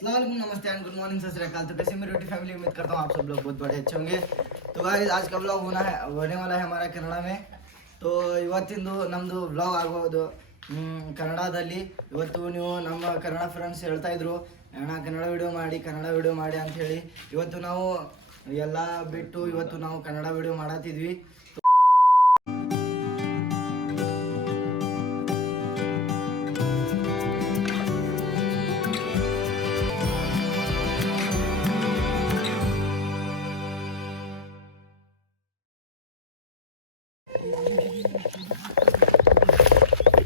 अस्सलाम नमस्ते and good morning सत श्री अकाल। तो कैसे मेरी फैमिली, उम्मीद करता हूँ आप सब लोग बहुत बड़े अच्छे होंगे। तो गाइस आज का ब्लॉग होने वाला है हमारा कन्नड़ में। तो ಇವತ್ತಿಂದು ನಮ್ಮದು ಬ್ಲಾಗ್ ಆಗೋದು ಕನ್ನಡದಲ್ಲಿ। ಇವತ್ತು ನೀವು ನಮ್ಮ ಕನ್ನಡ ಫ್ರೆಂಡ್ಸ್ ಹೇಳ್ತಾ ಇದ್ರು ಅಣ್ಣ ಕನ್ನಡ ವಿಡಿಯೋ ಮಾಡಿ ಅಂತ ಹೇಳಿ ಇವತ್ತು ನಾವು ಎಲ್ಲ ಬಿಟ್ಟು ಇವತ್ತು ನಾವು ಕನ್ನಡ ವಿಡಿಯೋ ಮಾಡತ್ತಿದ್ವಿ।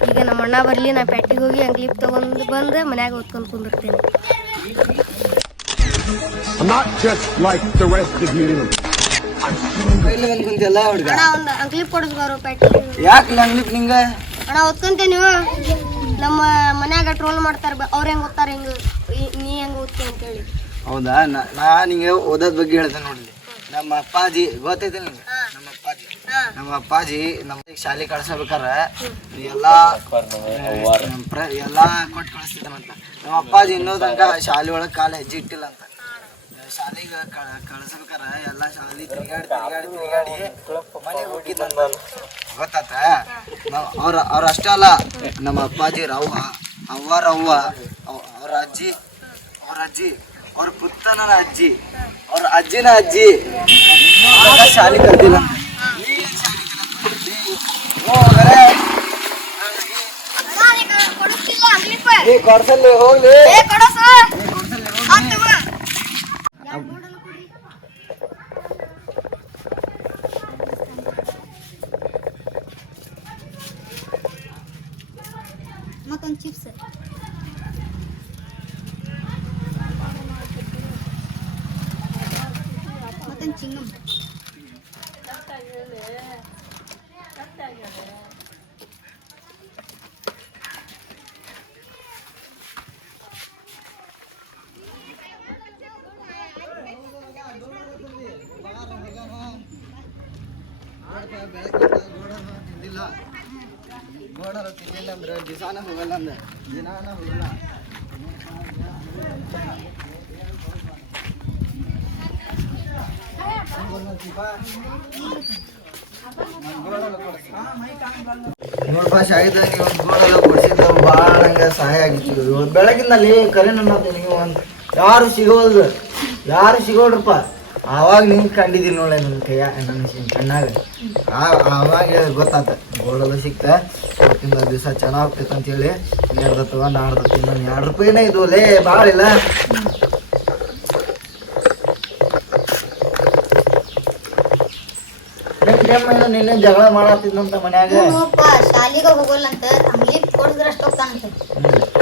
ಈಗ ನಮ್ಮ ಅಣ್ಣ ಬರಲಿ, ನಾ ಪೆಟ್ಟಿಗೆ ಹೋಗಿ ಅಂಗ್ಲಿಪ್ ತಗೊಂಡು ಬಂದು ಮನ್ಯಾಗ ಓದ್ಕೊಂಡು ಕುಂದಿರ್ತೇನೆ। ಅಣ್ಣ ಒಂದು ಅಂಗ್ಲಿಪ್ ಕೊಡಿಸ್ಬಾರು ಪೆಟ್ಟಿಗೆ। ಯಾಕೆ ಅಂಗ್ಲಿಪ್ ನಿಂಗೆ? ಅಣ್ಣ ಓದ್ಕೊಂತೇ ನೀವು ನಮ್ಮ ಮನ್ಯಾಗ ಟ್ರೋಲ್ ಮಾಡ್ತಾರೆ, ಅವ್ರು ಹೆಂಗೆ ಓದ್ತಾರೆ ಹೆಂಗೆ ನೀ ಹೆಂಗೆ ಓದ್ತೀನಿ ಅಂತೇಳಿ। ಹೌದಾ? ನಾ ನಿಂಗೆ ಓದೋದ್ ಬಗ್ಗೆ ಹೇಳ್ತೇನೆ ನೋಡ್ಲಿ। ನಮ್ಮ ಅಪ್ಪಾಜಿ ಗೊತ್ತೈತೆ ನಿಂಗೆ? ನಮ್ಮ ಅಪ್ಪಾಜಿ ನಮ್ಮ ಶಾಲೆ ಕಳ್ಸಬೇಕಾರ ಎಲ್ಲಾ ಕೊಟ್ಟು ಕಳಿಸ್ತಿದ್ದಾನಂತ। ನಮ್ಮ ಅಪ್ಪಾಜಿ ಇನ್ನೂ ತನಕ ಶಾಲೆ ಒಳಗೆ ಕಾಲ ಹೆಜ್ಜೆ ಇಟ್ಟಿಲ್ಲ ಅಂತ। ಶಾಲೆಗೆ ಕಳ್ಸಬೇಕಾರ ಎಲ್ಲ ಶಾಲೆ ತಿರುಗಾಡಿ ಮನೆಗೆ ಹೋಗಿದ್ದಂತ ಗೊತ್ತಾತ। ಅವ್ರ ಅಷ್ಟೇ ಅಲ್ಲ, ನಮ್ಮ ಅಪ್ಪಾಜಿ ಅವ್ವ ಅವ್ರ ಅಜ್ಜಿ ಅವ್ರ ಪುತ್ತನ ಅಜ್ಜಿ ಅವ್ರ ಅಜ್ಜಿನ ಅಜ್ಜಿ ಶಾಲೆ ಕಲ್ತಿಲ್ಲ ಅಂತ। ಕೊಡ್ಸಲ್ಲಿ ಹೋಗ್ಲಿ ಮತ್ತೊಂದು ಚಿಪ್ಸ್ ಮತ್ತೊಂದು ಚಿಂಗಮ್ ಗೋಡರು ತಿನ್ನಿಲ್ಲ ಅಂದ್ರೆ ದಿಸಾನ ಹೋಗಲ್ಲ ಅಂದ್ರೆ ದಿನಾನ ಹೋಗಲ್ಲ। ನೋಡ್ಪಾ ಶಾಹಿದ, ನೀವು ಗೋಡೆಲ್ಲ ಕೊಡಿಸಿದ್ದು ಭಾಳ ನಂಗೆ ಸಹಾಯ ಆಗಿತ್ತು। ಇವತ್ತು ಬೆಳಗಿನಲ್ಲಿ ಕರೆ ಅನ್ನೋದು ನೀವು ಯಾರು ಸಿಗೋಡ್ರಪ್ಪ। ಆವಾಗ ನಿಂಗೆ ಕಂಡಿದ್ದೀನಿ ನೋಡ ನನ್ನ ಕೈಯ ನನ್ನ ಕಣ್ಣಾಗ। ಆವಾಗ ಗೊತ್ತಾತ ಗೋಡೆಲ್ಲ ಸಿಕ್ತ ಇವತ್ತಿಂದ ದಿವಸ ಚೆನ್ನಾಗ್ತೈತೆ ಅಂತೇಳಿ ನೆಡ್ದತ್ತವ ನಾಡ್ದತ್ತ ಇನ್ನೊಂದು 2 ರೂಪಾಯಿನೇ ಇದು ಲೇ, ಭಾಳ ಇಲ್ಲ। ನಿನ್ನೆ ಜಗಳ ಮಾಡತ್ತಿದ್ನಂತ ಮನ್ಯಾಗ। ಶಾಲಿಗೆ ಹೋಗಲ್ಲ ಅಂತ ಅಂಗ್ಲಿಕ್ ಕೊಡಿದ್ರೆ ಅಷ್ಟು ಹೋಗ್ತಾನಂತೆ।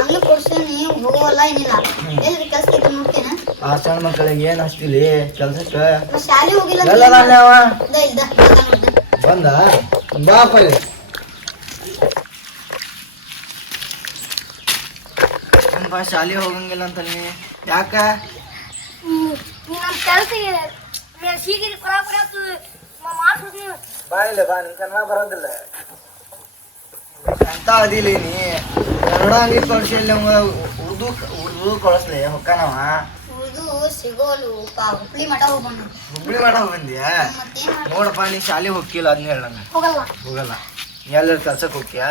ಅಂಗ್ಲಿಕ್ ಕೊಡ್ಸೇನಿ ಹೋಗಲ್ಲ ಏನಿಲ್ಲ, ಎಲ್ಲಿ ಕೆಲಸ ನೋಡ್ತೇನೆ। ಆ ಸಣ್ಣ ಮಕ್ಕಳಿಗೆ ಏನ್ ಹಚ್ತಿಲಿ ಕೆಲ್ಸಕ್ಕೆ? ಶಾಲೆ ಹೋಗಿಲ್ಲ ಬಂದ ಬಾಪ ಶಾಲೆ ಹೋಗಂಗಿಲ್ಲ ಅಂತ ನೀ ಯಾಕ? ಬಾಯಿಲ್ಲ ಬಾ, ನಿನ್ ಕನ್ನಡ ಬರೋದಿಲ್ಲ ಅಂತ ಅದಿಲ್ಲ ನೀ ಕನ್ನಡ ಅಂಗಡಿ ಕಳ್ಸಿ ಉರ್ದು ಕಳಿಸ್ಲಿ ಹೊಕ್ಕನವ ಸಿಗೋಲು ಹುಬ್ಳಿ ಮಠ ಬಂದ್ಯಾ? ನೋಡಪ್ಪ ನೀ ಶಾಲೆ ಹೋಗಿಲ್ಲ ಅದನ್ನ ಹೇಳ ಹೋಗಲ್ಲ ಎಲ್ಲರ ಕೆಲ್ಸಕ್ಕೆ ಹೋಗ್ತೀಯಾ?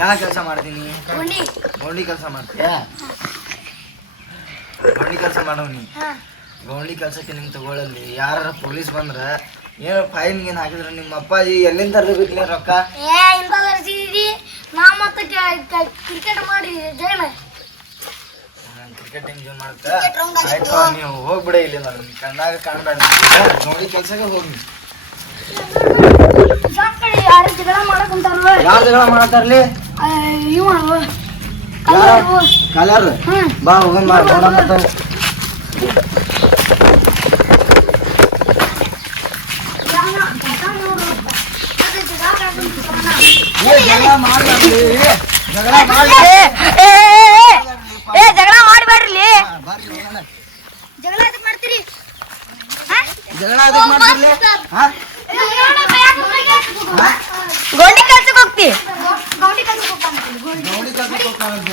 ಯಾವ ಕೆಲಸ ಮಾಡ್ತೀನಿ? ಗೌಂಡಿ ಕೆಲಸ ಮಾಡ್ತೀಯಾ? ಗೌಂಡಿ ಕೆಲಸ ಮಾಡವ್ ನೀ ಗೌಂಡಿ ಕೆಲ್ಸಕ್ಕೆ ನಿಂಗೆ ತಗೊಳ್ಳಲ್ಲಿ ಯಾರ ಪೊಲೀಸ್ ಬಂದ್ರ ಏನು ಫೈನ್ ಗೀನ್ ಹಾಕಿದ್ರೆ ನಿಮ್ಮ ಅಪ್ಪಾಜಿ ಎಲ್ಲಿಂದ ತರಬೇಕಿಲ್ಲ ರೊಕ್ಕ? ಕ್ರಿಕೆಟ್ ಮಾಡಿ ಕ್ರಿಕೆಟ್ ಎಂಜಾಯ್ ಮಾಡ್ತಾ ಆಯ್ತು, ನೀವು ಹೋಗ್ಬಿಡ ಇಲ್ಲಿ ಕಣ್ಣಾಗ ಕಾಣ್ಬೇಡ, ನೋಡಿ ಕೆಲ್ಸಕ್ಕೆ ಹೋಗಿ। ಯಾರು ಜಗಳ ಮಾಡತ್ತಾರ್ಲಿ? ಕಲರ್ ಬಾ ಹೋಗನ್ ಬಾ ನೋಡ ಜಗಳ ಮಾಡಬೇಡ್ರಿ। ಜಗಳ ಮಾಡ್ತೀರಿ? ಜಗಳ ಮಾಡ್ತಿರ್ಲಿ? ಗೋಂಡಿ ಕೆಲ್ಸಕ್ಕೆ ಹೋಗ್ತಿ? ಗೌಡಿ ಕರ್ಕೊಂಡು ಹೋಗ್ತಾನಂತ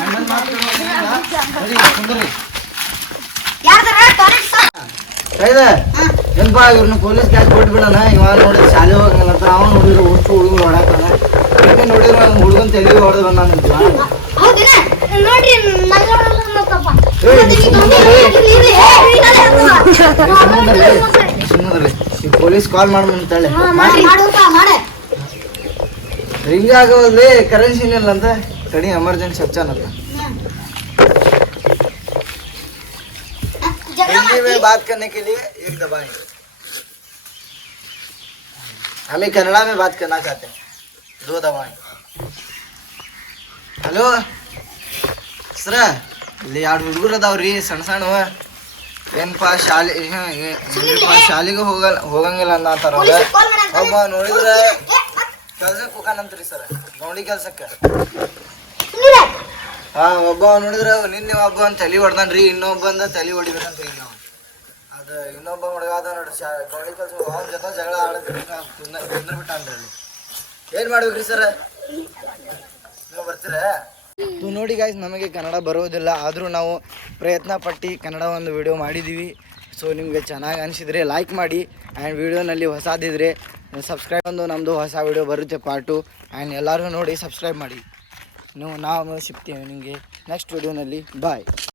ಅಣ್ಣನ ಮಾತು ಸರಿ ಕುಂದ್ರಿ ಏನಪ್ಪಾ ಇವ್ರನ್ನ ಪೊಲೀಸ್ ಕ್ಯಾಚ್ ಕೊಟ್ಬಿಡೋಣ ಇವಾಗ ನೋಡಿದ್ರೆ ಶಾಲೆ ಹೋಗಂಗಿಲ್ಲ ಅಂತ ಅವ ನೋಡಿದ್ರೆ ಅಷ್ಟು ಹುಡುಗರು ಹೊಡಾಕಲ್ಲ ಇದಕ್ಕೆ ನೋಡಿದ್ರೆ ಹುಡುಗನ್ ತಲೆ ಹೊಡೆದು ಬಂದ ಈ ಪೊಲೀಸ್ ಕಾಲ್ ಮಾಡ್ತಾಳೆ ರಿಂಗ್ ಆಗೋದ್ರಿ ಕರೆನ್ಸಿ ಇಲ್ಲ ಅಂತ ಕಡಿ ಎಮರ್ಜೆನ್ಸಿ ಹಚ್ಚಾನಲ್ಲ हिंदी में बात करने के लिए एक दबाएंगे हमें कन्नड़ा में बात करना चाहते हैं 2 दबाएं ಹಲೋ ಸರ ಇಲ್ಲಿ 2 ಹುಡುಗರು ಅದಾವ್ರಿ ಸಣ್ಣ ಸಣ್ಣವ ಏನಪ್ಪ ಶಾಲೆಗೆ ಹೋಗಂಗಿಲ್ಲ ಅಂತಾರ ಒಬ್ಬ ನೋಡಿದ್ರೆ ಕೆಲ್ಸಕ್ಕೆ ಹೋಗಾನಂತ್ರಿ ಸರ್ ಗೌಂಡಿ ಕೆಲ್ಸಕ್ಕೆ ಒಬ್ಬ ನೋಡಿದ್ರೆ ನಿನ್ನೆ ಒಬ್ಬ ತಲೆ ಹೊಡ್ದಾನ್ರಿ ಇನ್ನೊಬ್ಬಂದ ತಲೆ ಹೊಡಿಬೇಕಂತ ಈಗ ನಾವು ಅದು ಇನ್ನೊಬ್ಬ ಹುಡುಗ ಅದ ನೋಡಿ ಗೌಡಿ ಕೆಲ್ಸ ಅವನ ಜೊತೆ ಜಗಳ ಆಡೋದ್ರಿ ಕುಂದ್ರ ಬಿಟ್ಟಾನ್ರಿ ಅಲ್ಲಿ ಏನು ಮಾಡ್ಬೇಕ್ರಿ ಸರ್ ನೀವು ಬರ್ತೀರಾ ನೋಡಿ ಗಾಯ್ಸ್ ನಮಗೆ ಕನ್ನಡ ಬರೋದಿಲ್ಲ ಆದರೂ ನಾವು ಪ್ರಯತ್ನ ಪಟ್ಟು ಕನ್ನಡ ಒಂದು ವಿಡಿಯೋ ಮಾಡಿದ್ದೀವಿ ಸೊ ನಿಮಗೆ ಚೆನ್ನಾಗಿ ಅನಿಸಿದರೆ ಲೈಕ್ ಮಾಡಿ ಆ್ಯಂಡ್ ವಿಡಿಯೋನಲ್ಲಿ ಹೊಸದಿದ್ರೆ ಸಬ್ಸ್ಕ್ರೈಬ್ ಒಂದು ನಮ್ಮದು ಹೊಸ ವಿಡಿಯೋ ಬರುತ್ತೆ ಪಾರ್ಟು ಆ್ಯಂಡ್ ಎಲ್ಲರೂ ನೋಡಿ ಸಬ್ಸ್ಕ್ರೈಬ್ ಮಾಡಿ ನಾವು ಸಿಗ್ತೀವಿ ನಿಮಗೆ ನೆಕ್ಸ್ಟ್ ವಿಡಿಯೋನಲ್ಲಿ ಬಾಯ್